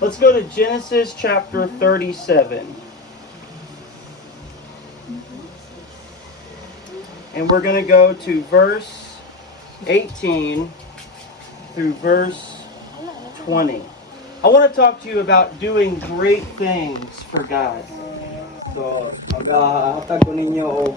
Let's go to Genesis chapter 37. And we're going to go to verse 18 through verse 20. I want to talk to you about doing great things for God. So, maghahatag ko ninyo og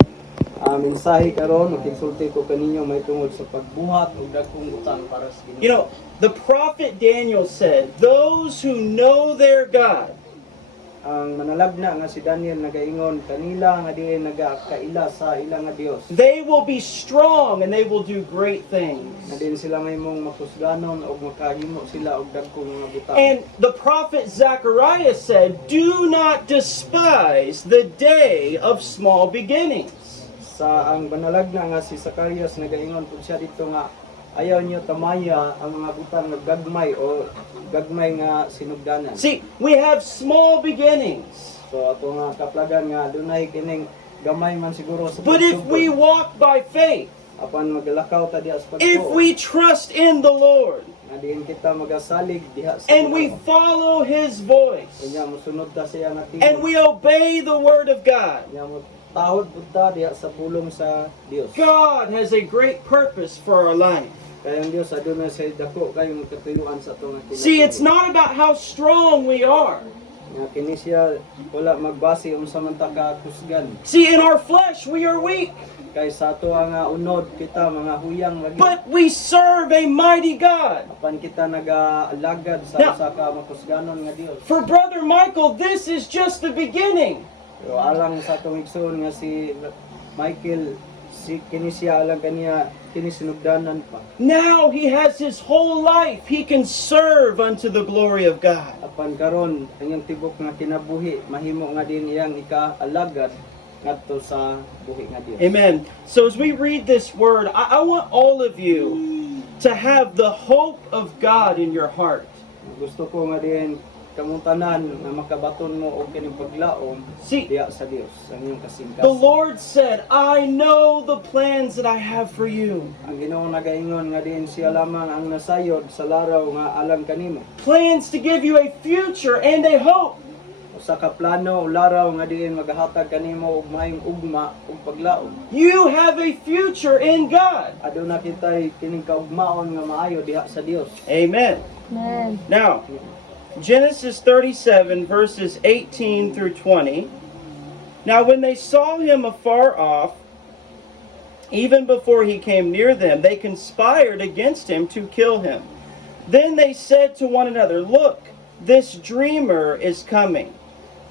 mensahe karon, magkisulti ko kaninyo may tungod sa pagbuhat og dagkong utang para sa Ginoo. You know, the prophet Daniel said, those who know their God, Ang manalagna nga si Daniel nagaingon kanila nga diay nagakaila sa ilang nga Dios. they will be strong and they will do great things. Na din sila may mong makusganon og makahimo sila og dagkong mga butang. And the prophet Zechariah said, do not despise the day of small beginnings. Sa ang manalagna nga si Zacarias nagaingon pud siya dito nga ayaw niyo tamaya ang mga butang nga gagmay o gagmay nga sinugdanan. See, we have small beginnings. So ato nga kaplagan nga dunay kining gamay man siguro sa But if we pagsugod. walk by faith, Apan maglakaw ta diha sa if pagtuo. we trust in the Lord, Nga diin kita magasalig diha sa and we Ginoo. follow His voice, Kanya mosunod ta siya nga tingog. and we obey the Word of God, Kanya mo tahod pud ta diha sa pulong sa Dios. God has a great purpose for our life. Kaya ang Dios aduna sa dako kayong katuyuan sa atong kinabuhi. See, it's not about how strong we are. Nga kini siya wala magbase unsa man ta ka kusgan. See, in our flesh, we are weak, Kay sa ato nga unod kita mga huyang lagi. but we serve a mighty God. Apan kita nagaalagad sa Now- usa ka makusganon nga Dios. For Brother Michael, this is just the beginning. Pero alang sa atong igsoon nga si Michael, si kini siya alang kaniya kini sinugdanan pa. Now he has his whole life. He can serve unto the glory of God. Apan karon ang iyang tibok nga kinabuhi mahimo nga din iyang ikaalagad ngadto sa buhi nga Dios. Amen. So as we read this word, I want all of you to have the hope of God in your heart. Gusto ko nga din kamong tanan nga makabaton mo og kining paglaom See, diha sa Dios ang iyong kasingkasan. the Lord said, I know the plans that I have for you. Ang Ginoo nagaingon nga din siya lamang ang nasayod sa laraw nga alang kanimo. Plans to give you a future and a hope. Usa ka plano o laraw nga diin magahatag kanimo og maayong ugma ug paglaom. You have a future in God. Aduna kitay kining kaugmaon nga maayo diha sa Dios. Amen. Amen. Now, Genesis 37, verses 18 through 20. Now, when they saw him afar off, even before he came near them, they conspired against him to kill him. Then they said to one another, look, this dreamer is coming.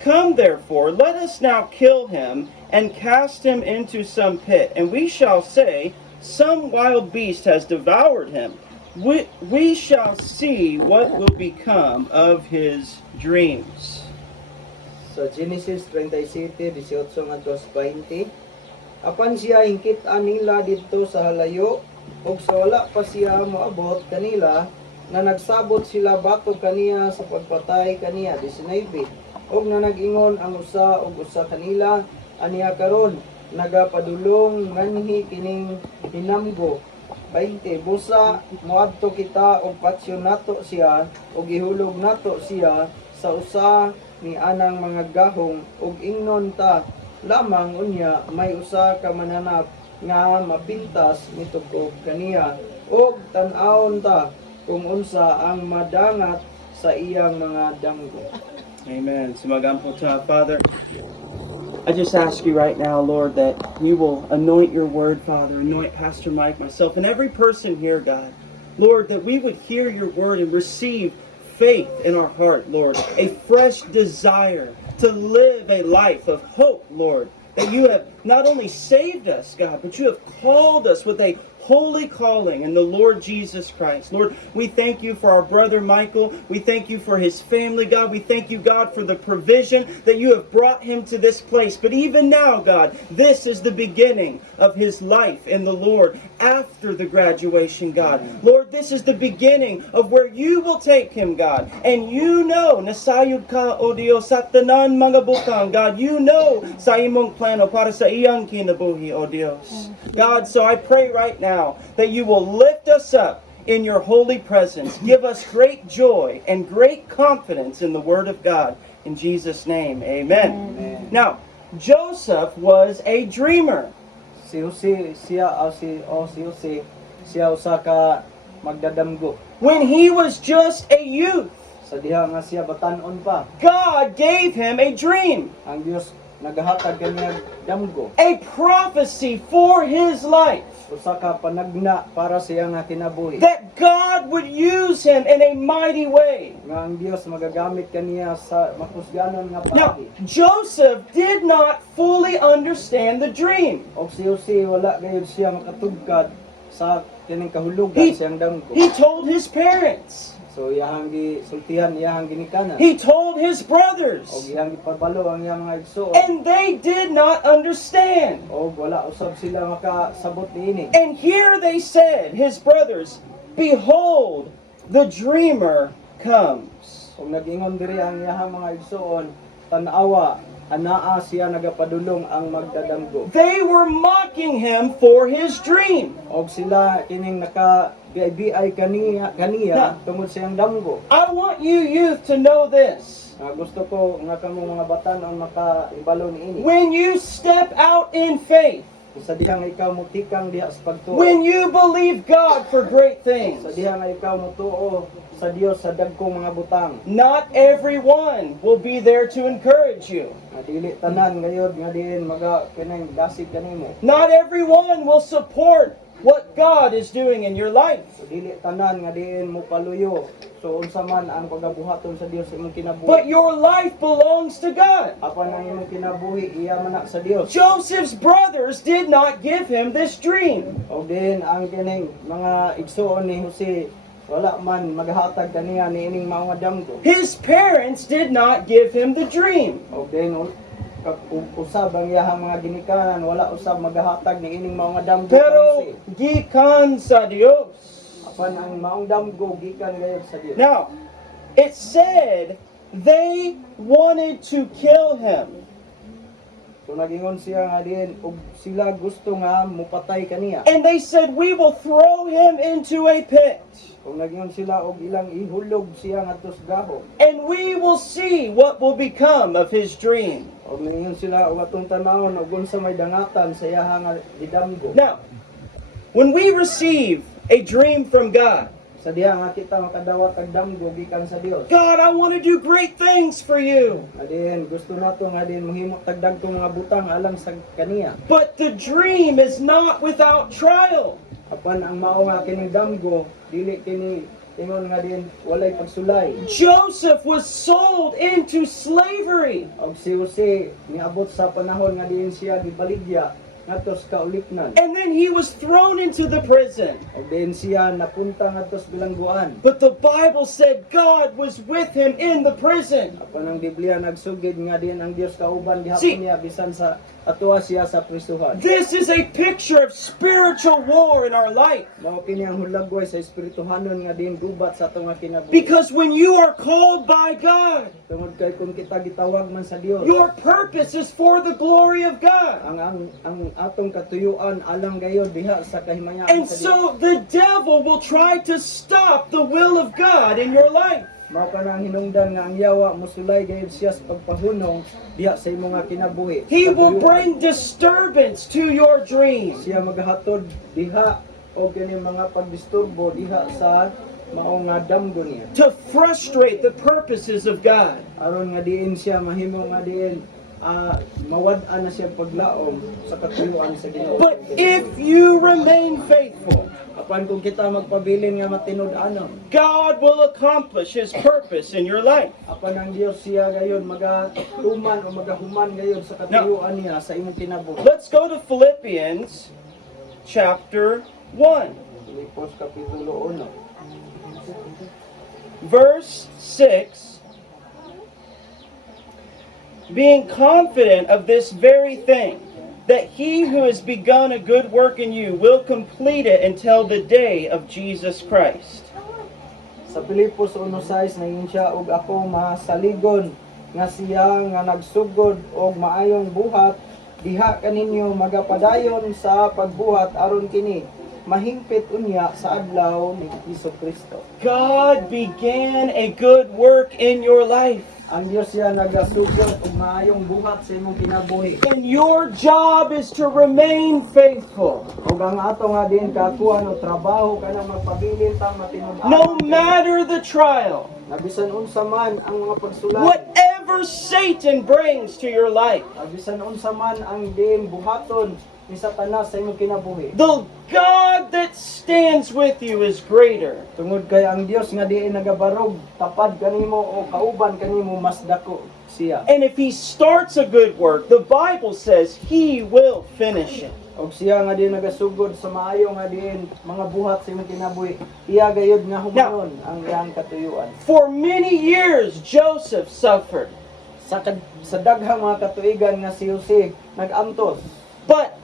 Come, therefore, let us now kill him and cast him into some pit, and we shall say, some wild beast has devoured him. We shall see what will become of his dreams. Sa Genesis 37:18 ngadto sa 20, apan siya hingkit-an nila didto sa halayo ug sa wala pa siya moabot kanila na nagsabot sila batok kaniya sa pagpatay kaniya 19 ug na nag-ingon ang usa ug usa kanila aniya karon nagapadulong nganhi kining hinamgo 20 busa moadto kita og patsyon nato siya ug ihulog nato siya sa usa ni anang mga gahong ug ingnon ta lamang unya may usa ka mananap nga mapintas nitugog kaniya ug tan-awon ta kung unsa ang madangat sa iyang mga damgo. Amen. Sumagampo ta, Father. I just ask you right now, Lord, that you will anoint your word, Father, anoint Pastor Mike, myself, and every person here, God. Lord, that we would hear your word and receive faith in our heart, Lord, a fresh desire to live a life of hope, Lord, that you have not only saved us, God, but you have called us with a holy calling in the Lord Jesus Christ. Lord, we thank you for our brother Michael. We thank you for his family, God. We thank you, God, for the provision that you have brought him to this place. But even now, God, this is the beginning of his life in the Lord after the graduation, God. Lord, this is the beginning of where you will take him, God. And you know, nasayod ka, O Diyos, sa tanan mga butang, God. You know sa imong plano para sa iyang kinabuhi, O Diyos. God, so I pray right now that you will lift us up in your holy presence. Give us great joy and great confidence in the Word of God. In Jesus' name, amen. Amen. Now, Joseph was a dreamer. Si Jose siya usa ka magdadamgo. When he was just a youth, Sa diha nga siya batan-on pa, God gave him a dream, ang Dios nagahatag kaniya damgo. a prophecy for his life, Usa ka panagna para siya nga kinabuhi. that God would use him in a mighty way. Nga ang Dios magagamit kaniya sa makusganon nga Now, paagi. Joseph did not fully understand the dream. Og si Jose wala gayud siya makatugkad sa kining kahulugan He- siyang damgo. He told his parents, So iyahang gisultihan, iyahang ginikanan. he told his Og brothers, iyang gipabalo ang iyang mga igsoon. and they did not understand. Og wala usab sila makasabot niini. And here they said, his brothers, behold, the dreamer comes. Og nag-ingon diri ang iyahang mga igsoon, tan-awa, anaa siya nagapadulong ang magdadamgo. They were mocking him for his dream. Og sila kining naka-biay kaniya tungod siyang damgo. I want you youth to know this. Gusto ko nga kamo mga batan-on makaibalo niini. When you step out in faith, Sa diha nga ikaw mutikang diha sa pagtuo. when you believe God for great things, Sa diha nga ikaw mutuo sa Dios sa dagkong mga butang. not everyone will be there to encourage you. Nga dili tanan gayud nga diin maga kinang dasig kanimo. Not everyone will support what God is doing in your life. So dili tanan nga diin mo paluyo. So unsa man ang pagabuhaton sa Dios imong kinabuhi. But your life belongs to God. Apan ang imong kinabuhi iya man na sa Dios. Joseph's brothers did not give him this dream. O din ang kining mga igsoon ni Jose wala man maghatag kaniya niining mga damgo. His parents did not give him the dream. O din usab ang iyahang mga ginikanan wala usab maghatag niining mga damgo. Pero Jose. gikan sa Dios. Apan ang maong damgo gikan gayud sa Dios. Now, it said they wanted to kill him. So nagingon siya nga din ug sila gusto nga mupatay kaniya. And they said, we will throw him into a pit. Kung nagingon sila og ilang ihulog siya ngadto sa gahom. And we will see what will become of his dream. Og nagingon sila og atong tanawon og unsa may dangatan sa iyaha nga gidamgo. Now, when we receive a dream from God, Sa diha nga kita makadawat og damgo gikan sa Dios. God, I want to do great things for you. Adin gusto nato nga din mohimo tagdag tong mga butang alang sa kaniya. But the dream is not without trial. Apan ang mao nga kining damgo dili kini ingon nga din walay pagsulay. Joseph was sold into slavery. Og si Jose niabot sa panahon nga diin siya gibaligya ngadto sa kauliknan. And then he was thrown into the prison. Og diin siya napunta ngadto sa bilangguan. But the Bible said God was with him in the prison. Apan ang Biblia nagsugid nga din ang Dios kauban See- gihapon niya bisan sa atuwa siya sa prisuhan. This is a picture of spiritual war in our life. Mao kini ang hulagway sa espirituhanon nga din gubat sa atong nga kinabuhi. Because when you are called by God, Tungod kay kung kita gitawag man sa Dios, your purpose is for the glory of God. ang atong katuyuan alang gayud diha sa kahimayaan And sa Dios. so the devil will try to stop the will of God in your life. Mao ka nang hinungdan nga ang yawa mosulay gayud siya sa pagpahunong diha sa imong nga kinabuhi. He will Katuyuan. bring disturbance to your dream. Siya maghatod diha o kini mga pagdisturbo diha sa mao nga damgo niya. To frustrate the purposes of God. Aron nga diin siya mahimo nga diin mawad-an na siya paglaom sa katuyuan sa Ginoo. But if you remain faithful, Apan kung kita magpabilin nga matinud-anon, God will accomplish His purpose in your life. apan ang Dios siya gayon magatuman o magahuman gayon sa katuyuan niya sa imong kinabuhi. Let's go to Philippians chapter 1, Filipos kapitulo 1. verse 6. Being confident of this very thing, that he who has begun a good work in you will complete it until the day of Jesus Christ. Sa Filipos 1:6 nangin siya og ako masaligon nga siya nga nagsugod og maayong buhat diha kaninyo magapadayon sa pagbuhat aron kini mahingpit unya sa adlaw ni Hesus Kristo. God began a good work in your life. Ang Dios siya nagasugod og maayong buhat sa imong kinabuhi. And your job is to remain faithful. Ug ang ato nga din kakuha no trabaho kana magpabilin ta matinud-an. No matter the trial, Nabisan unsa man ang mga pagsulay. whatever Satan brings to your life, Nabisan unsa man ang din buhaton ni Satanas sa imong kinabuhi. the God that stands with you is greater. Tungod kay ang Dios nga diin nagabarog, tapad kanimo o kauban kanimo mas dako siya. And if he starts a good work, the Bible says he will finish it. Og siya nga diin nagasugod sa maayo nga diin mga buhat sa imong kinabuhi, iya gayud nga humanon ang iyang katuyuan. For many years, Joseph suffered. Sa daghang mga katuigan nga si Jose nag-antos. But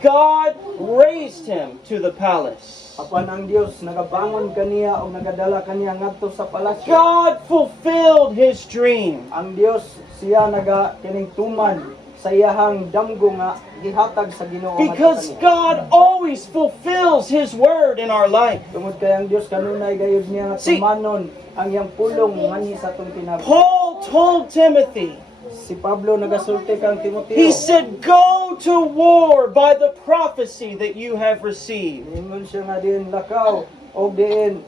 God raised him to the palace. Apan ang Dios nagabangon kaniya o nagadala kaniya ngadto sa palasyo. God fulfilled his dream. Ang Dios siya naga kining tuman sa iyahang damgo nga gihatag sa Ginoo nga Because kaniya. God always fulfills his word in our life. Tungod kay ang Dios kanunay gayud niya nga See- tumanon ang iyang pulong manhi sa atong kinabuhi. Paul told Timothy, Si Pablo nagasulti kang Timoteo. he said, go to war by the prophecy that you have received. Ingon siya nga din lakaw o din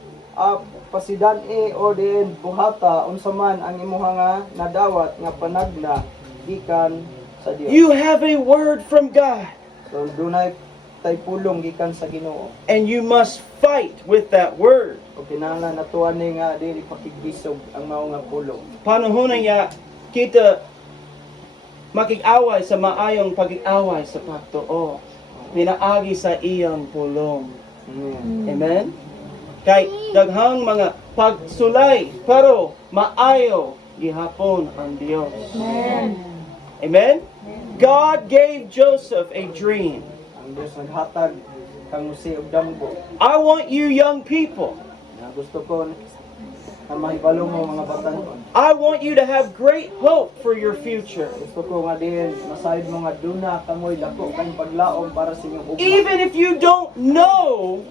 pasidan-i o din buhata unsa man ang imuha nga nadawat nga panagna gikan sa Dios. You have a word from God, So dunay tay pulong gikan sa Ginoo. and you must fight with that word. O kinahanglan natuan ni nga dili pakigbisog ang mao nga pulong. Panahon niya, kita makik-away sa maayong pag-away sa pagtuo. Pinaagi sa iyang pulong. Amen? Kay daghang mga pagsulay, pero maayo gihapon ang Dios. Amen? God gave Joseph a dream. Ang Dios naghatag kang Jose og damgo. I want you young people, Nga gusto ko na mahibalo mo mga batanon. I want you to have great hope for your future. Gusto ko nga din masayod mo nga duna kamoy dako kay paglaom para sa inyong ugma. Even if you don't know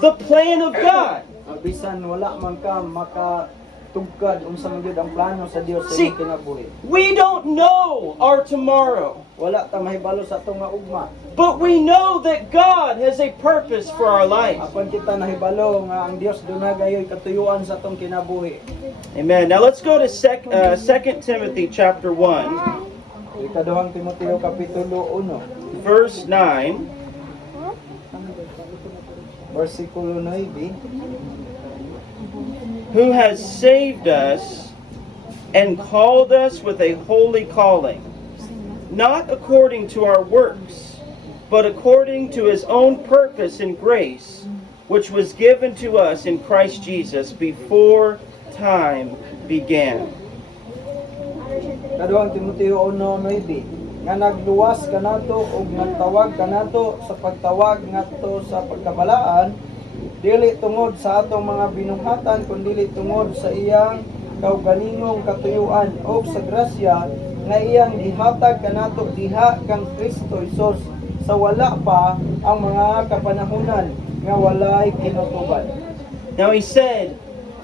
the plan of God. Bisan wala man ka makatugkad unsa man gyud ang plano sa Dios sa See- imong kinabuhi. We don't know our tomorrow. Wala ta mahibalo sa atong nga ugma. But we know that God has a purpose for our life. Apan kita nahibalo nga ang Dios duna gayoy katuyuan sa atong kinabuhi. Amen. Now let's go to 2 Timothy chapter 1, Ikaduhang Timoteo kapitulo 1, verse 9. bersikulo 9. Who has saved us and called us with a holy calling, not according to our works, but according to his own purpose and grace, which was given to us in Christ Jesus before time began. Kaduhang Timoteo 1:9 nga nagluwas kanato ug nagtawag kanato sa pagtawag ngadto sa pagkabalaan dili tungod sa atong mga binuhatan kundi tungod sa iyang kaugalingong katuyuan o sa grasya nga iyang gihatag kanato diha kang Kristo Hesus sa wala pa ang mga kapanahunan nga walay kinutuban. Now he said,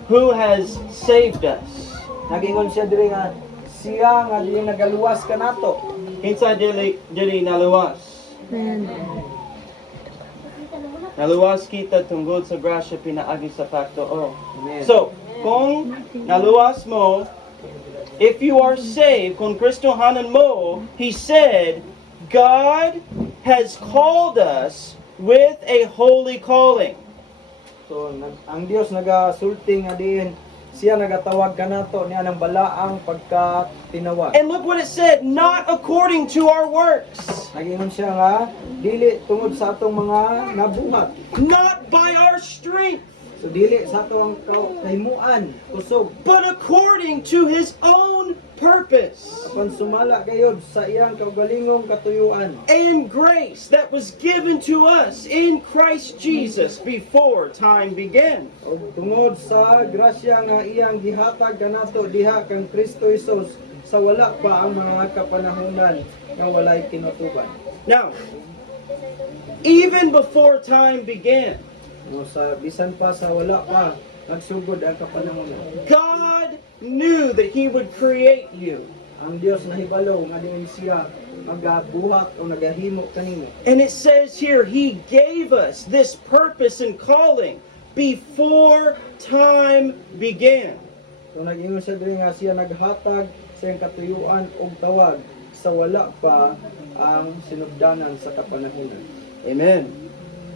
who has saved us? Nagingon siya diri nga siya nga dili nagaluwas kanato. Kinsa dili naluwas? Naluwas kita tungkol sa grasya pinaagi sa pagtuo. Amen. So, kung naluwas mo, if you are saved, kung Kristohanan mo, he said, God has called us with a holy calling. So, ang Dios nagasulti nga diin siya nagatawag kanato niya ng balaang pagkatinawag. And look what it said, not according to our works, Nagingon siya nga dili tungod sa atong mga nabuhat. not by our strength, So dili sa atong kahimuan, kusog, but according to his own purpose apan sumala gayud sa iyang kaugalingong katuyuan. and grace that was given to us in Christ Jesus before time began. O tungod sa grasya nga iyang gihatag kanato diha kang Kristo Hesus sa wala pa ang mga kapanahunan nga walay kinutuban. Now, Even before time began, No, sa bisan pa sa wala pa nagsugod ang kapanahonan. God knew that He would create you. Ang Dios nahibalo nga diin siya magabuhat o nagahimo kanimo. And it says here, He gave us this purpose and calling before time began. So nag-ingon siya diri nga siya naghatag sa iyang katuyuan og tawag sa wala pa ang sinugdanan sa kapanahonan. Amen.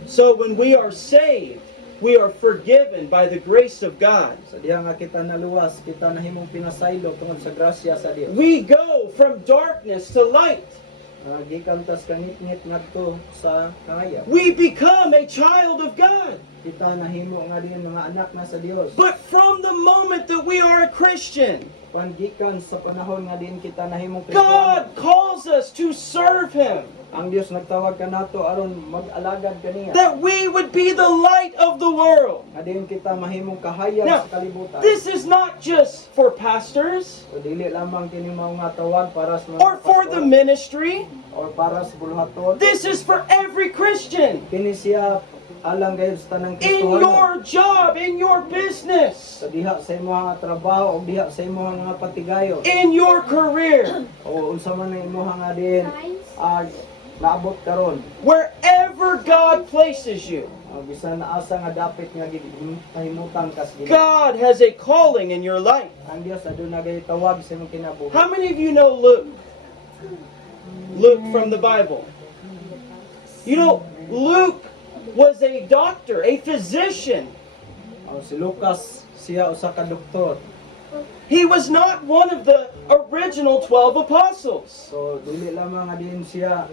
So when we are saved, we are forgiven by the grace of God. Sa diha nga kita naluwas, kita nahimong pinasaylo tungod sa grasya sa Dios. We go from darkness to light. Gikan tas kanit-ngit ngadto sa kahayag. We become a child of God. Kita nahimo nga din mga anak na sa Dios. But from the moment that we are a Christian, Pangikan sa panahon nga din kita nahimong God calls us to serve Him. Ang Dios nagtawag kanato aron mag-alagad kaniya. That we would be the light of the world. Nga din kita mahimong kahayag Now, sa kalibutan. this is not just for pastors O dili lamang kini mao nga tawag para sa mga or for the pastor, ministry. or para sa buluhaton. This is for every Christian. Kini siya alang gayud sa tanang In Kristiyano. your job, in your business, Sa diha sa imong nga trabaho o diha sa imong nga patigayon in your career, o unsa man ang imong nga din naabot karon. wherever God places you. Bisan na asa nga dapit nga kahimutan kas Ginoo. God has a calling in your life. Ang Dios aduna gay tawag sa imong kinabuhi. How many of you know Luke? Luke from the Bible. You know, Luke was a doctor, a physician. Si Lucas siya usa ka doktor. He was not one of the original 12 apostles. So dili lamang nga din siya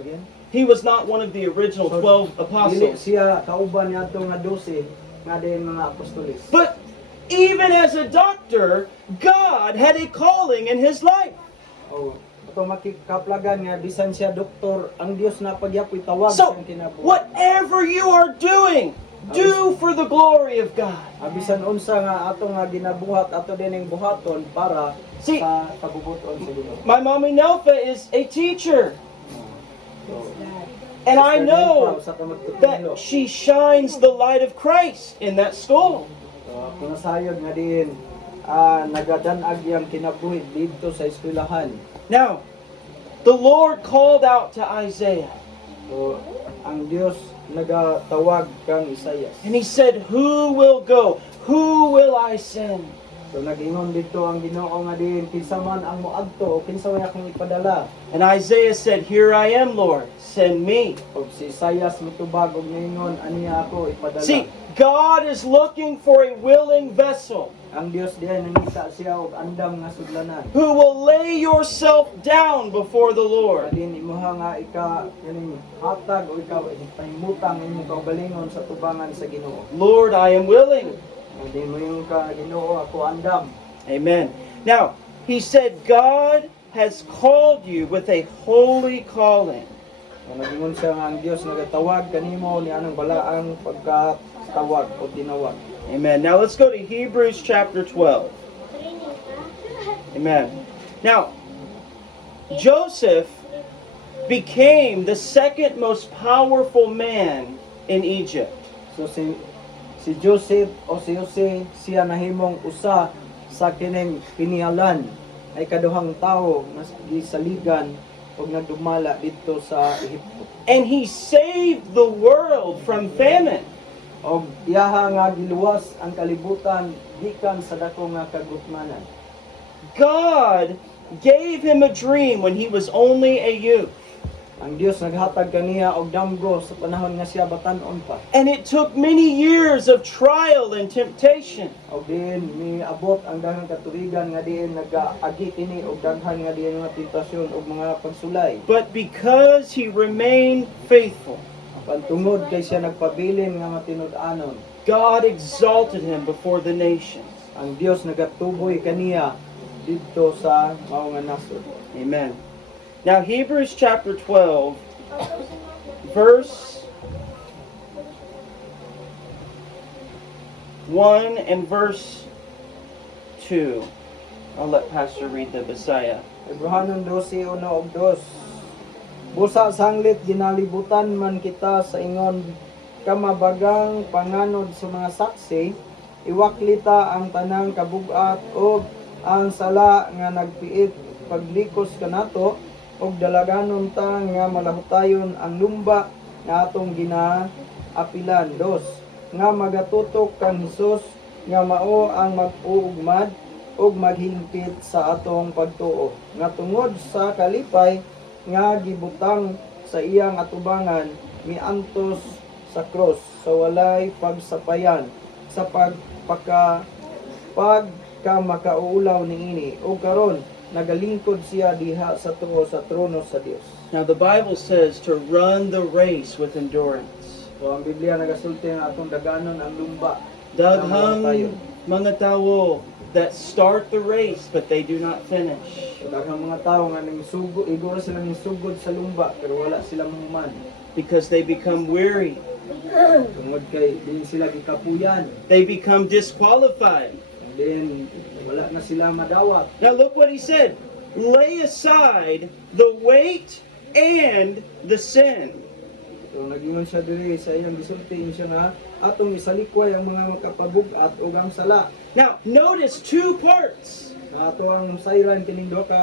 again. He was not one of the original 12 Dili apostles. siya kauban niadto nga 12 nga din mga apostoles. But even as a doctor, God had a calling in his life. Oh, ato makikaplagan nga bisan siya doktor, ang Dios na pagyapoy tawag So, sa kinabuhi. whatever you are doing, do for the glory of God. Bisan unsa nga ato nga ginabuhat ato dining buhaton para See, sa kabubuton sa Ginoo. my mommy Nelfa is a teacher. So, And I know sa that she shines the light of Christ in that school. So, kung nasayod nga din nagadanag yang kinabuhi dito sa eskwelahan. Now, the Lord called out to Isaiah, So, ang Dios nagatawag kang Isaias. and he said, "Who will go? Who will I send?" So nag-ingon dito ang Ginoo nga din kinsa man ang moadto o kinsa man akong ipadala. And Isaiah said, "Here I am, Lord, send me." Og si Isaias mitubag og ningon aniya ako ipadala. See, God is looking for a willing vessel Ang Dios diay nangita siya og andam nga sudlanan. who will lay yourself down before the Lord. Adin imuha nga kaning hatag o ikaw pahimutang imong kaugalingon sa tubangan sa Ginoo. Lord, I am willing. Adin mo yung Ginoo ako andam. Amen. Now, he said, God has called you with a holy calling. Nagingon siya nga ang Dios nagatawag kanimo ni anong balaang pagkatawag o tinawag. Amen. Now, let's go to Hebrews chapter 12. Amen. Now, Joseph became the second most powerful man in Egypt. So si Joseph o si Jose siya nahimong usa sa kining pinialan ay kaduhang tawo nga gisaligan og nagdumala dito sa Ehipto. And he saved the world from famine. Og iyaha nga giluwas ang kalibutan gikan sa dako nga kagutmanan. God gave him a dream when he was only a youth. Ang Dios naghatag kaniya og damgo sa panahon nga siya batan-on pa. And it took many years of trial and temptation. Og diin miabot ang daghang katuigan nga diin nagaagi kini og daghan nga diin mga tentasyon og mga pagsulay. But because he remained faithful, Pantungod kay siya nagpabilin nga matinud-anon. God exalted him before the nations. Ang Dios nagatuboy kaniya dito sa mao nga nasod. Amen. Now, Hebrews chapter 12, verse 1 and verse 2. I'll let Pastor read the Messiah. Hebrehanon 12:1 og 2. Busa sanglit ginalibutan man kita sa ingon kamabagang panganod sa mga saksi, iwaklita ang tanang kabugat o ang sala nga nagpiit paglikos kanato og dalaganon ta nga malahutayon ang lumba nga atong ginaapilan. Dos, nga magatutok kang Hesus nga mao ang mag-uugmad ug maghingpit sa atong pagtuo. Nga tungod sa kalipay nga gibutang sa iyang atubangan miantos sa cross sa walay pagsapayan sa pagka makauulaw niini ug karon nagalingkod siya diha sa tuo sa trono sa Dios. Now the Bible says to run the race with endurance. So ang Biblia nagasulti nga atong daganon ang lumba. Daghang mga tao that start the race but they do not finish. So daghang mga tawo nga ning sugod, iguro sila ning sugod sa lumba pero wala sila muhuman. Because they become weary. Tungod kay di sila gikapuyan. They become disqualified. And then wala na sila madawat. Now look what he said. Lay aside the weight and the sin. So nagingon siya diri sa iyang gisulti siya nga atong isalikway ang mga makapabugat ug ang sala. Now notice two parts. Nga ato ang sayran kining duha ka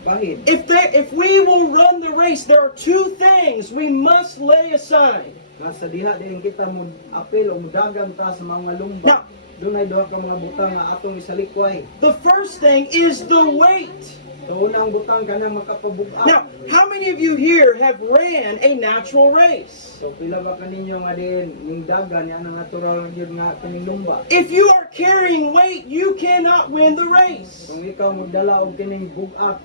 bahin. If we will run the race, there are two things we must lay aside. Nga sa diha din kita mo apil o mudagan ta sa mga lumba. Now, Dunay duha ka mga butang nga atong isalikway. the first thing is the weight. So unang butang kanang makapabugat. Now, how many of you here have ran a natural race? So pila ba kaninyo nga din ning dagan yan ang natural gyud nga kining lumba. If you are carrying weight, you cannot win the race. Kung ikaw magdala og kining bugat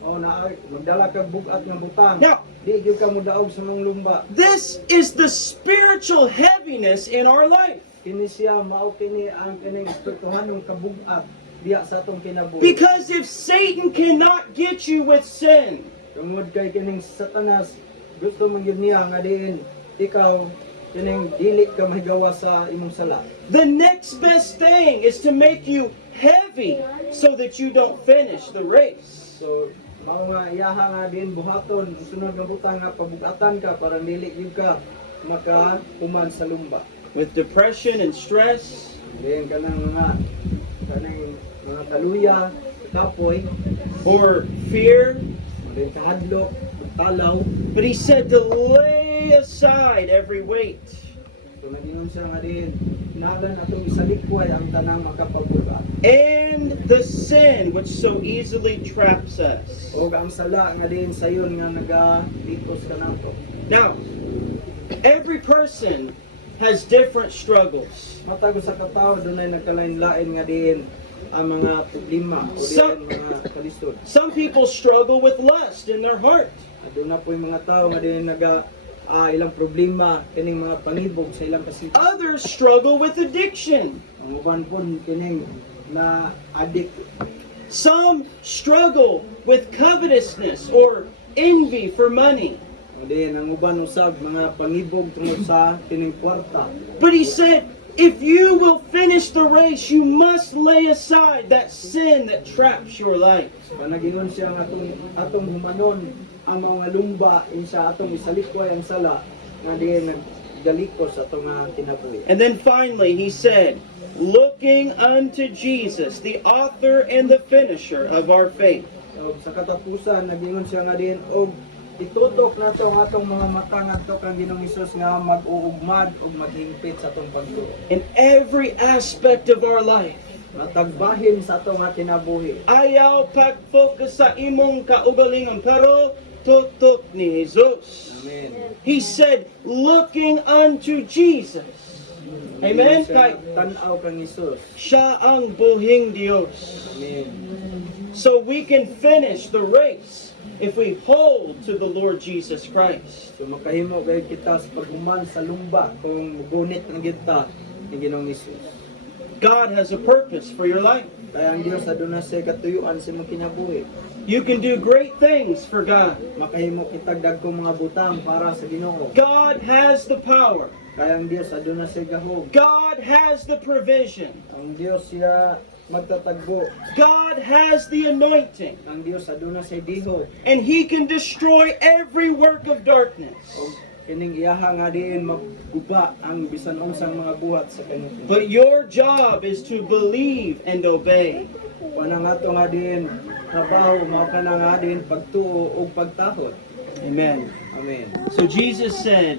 o na magdala kag bugat nga butang. Now, Di gyud ka modaog sa mga lumba. this is the spiritual heaviness in our life. Kini siya mao kini ang kining espirituhanong kabugat diya sa atong kinabuhi. Because if Satan cannot get you with sin, Tungod kay kining Satanas gusto man gyud niya nga diin ikaw kining dili ka mahigawa sa imong sala. the next best thing is to make you heavy so that you don't finish the race. So mao nga iyaha nga din buhaton ang sunod nga butang nga pabugatan ka para dili gyud ka makahuman sa lumba. With depression and stress, Then kanang mga kaluya, kapoy, or fear. then kahadlok, talaw. But he said to lay aside every weight. So nagingon siya nga din, nalan atong isalikway ang tanang makapabugat. And the sin which so easily traps us. O ang sala nga din sayon nga nagalikos ka nato. Now, every person has different struggles. Matag sa katawo dunay nagkalain-lain nga din ang mga problema o Sa- din mga kalisod. Some people struggle with lust in their heart. Aduna po yung mga tao nga din ilang problema kining mga pangibog sa ilang kasita. Others struggle with addiction. Ang uban po kining na addict. Some struggle with covetousness or envy for money. O din ang uban usab mga pangibog tungod sa kining kwarta. But he said, if you will finish the race, you must lay aside that sin that traps your life. Panagingon siya nga atong humanon ang mga lumba insa atong isalikway ang sala nga diin naggalikos atong kinabuhi. And then finally, he said, looking unto Jesus, the author and the finisher of our faith. So, sa katapusan nagingon siya nga din og itutok nato ang atong mga mata ngadto kang Ginoong Hesus nga mag-uugmad ug maghingpit sa atong pagtuo. In every aspect of our life, Matagbahin sa atong kinabuhi. ayaw pag-focus sa imong kaugalingon, pero tutok ni Jesus. Amen. He said, looking unto Jesus. Amen? Kay Tan-aw kang Hesus. siya ang buhing Diyos. Amen. So we can finish the race if we hold to the Lord Jesus Christ. So makahimo kay kita sa paghuman sa lumba kung mugunit ang kita ni Ginoong Hesus. God has a purpose for your life. Kaya ang Dios aduna sa katuyuan sa imong kinabuhi. You can do great things for God. Makahimo kita dagkong mga butang para sa Ginoo. God has the power. Kaya ang Dios aduna sa gahom. God has the provision. Ang Dios siya magtatagbo. God has the anointing, Ang Dios aduna say diho. and He can destroy every work of darkness. O kining iyaha nga diin maguba ang bisan unsang mga buhat sa kanilang. But your job is to believe and obey. Wala nga to nga diin trabaho mao ka na nga diin pagtuo ug pagtahod. Amen. Amen. So Jesus said,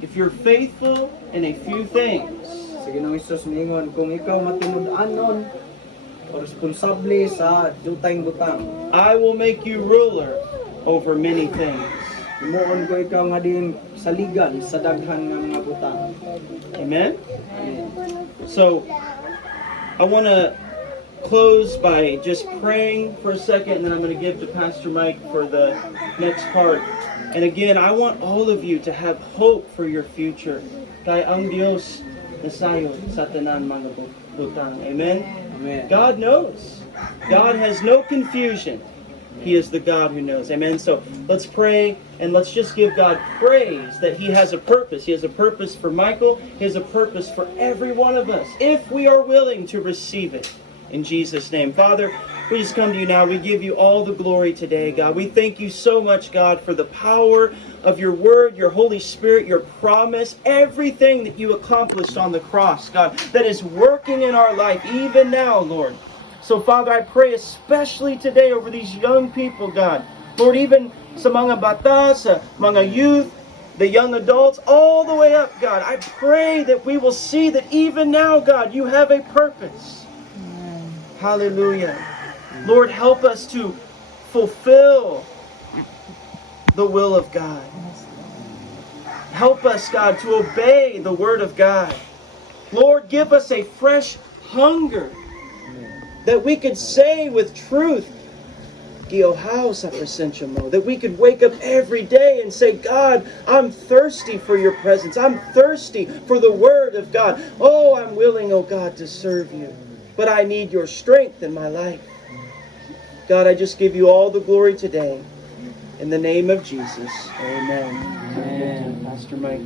if you're faithful in a few things, Sa Ginoong Hesus miingon kung ikaw matinud-anon o responsable sa dutayng butang, I will make you ruler over many things. himuon ko ikaw nga diin saligan sa daghan nga mga butang. Amen? Amen. So, I want to close by just praying for a second, and then I'm going to give to Pastor Mike for the next part. And again, I want all of you to have hope for your future. Kay ang Diyos nasayo sa tanan mga butang. Amen? Amen. God knows. God has no confusion. He is the God who knows. Amen? So let's pray and let's just give God praise that He has a purpose. He has a purpose for Michael. He has a purpose for every one of us if we are willing to receive it. In Jesus' name. Father, we just come to you now. We give you all the glory today, God. We thank you so much, God, for the power of your word, your Holy Spirit, your promise, everything that you accomplished on the cross, God, that is working in our life even now, Lord. So, Father, I pray especially today over these young people, God. Lord, even sa mga bata, sa mga youth, the young adults, all the way up, God. I pray that we will see that even now, God, you have a purpose. Hallelujah. Lord, help us to fulfill the will of God. Help us, God, to obey the word of God. Lord, give us a fresh hunger that we could say with truth, Giohao sa presensya mo, that we could wake up every day and say, God, I'm thirsty for your presence. I'm thirsty for the word of God. Oh, I'm willing, oh God, to serve you. But I need your strength in my life. God, I just give you all the glory today. In the name of Jesus. Amen. Amen. Pastor Mike.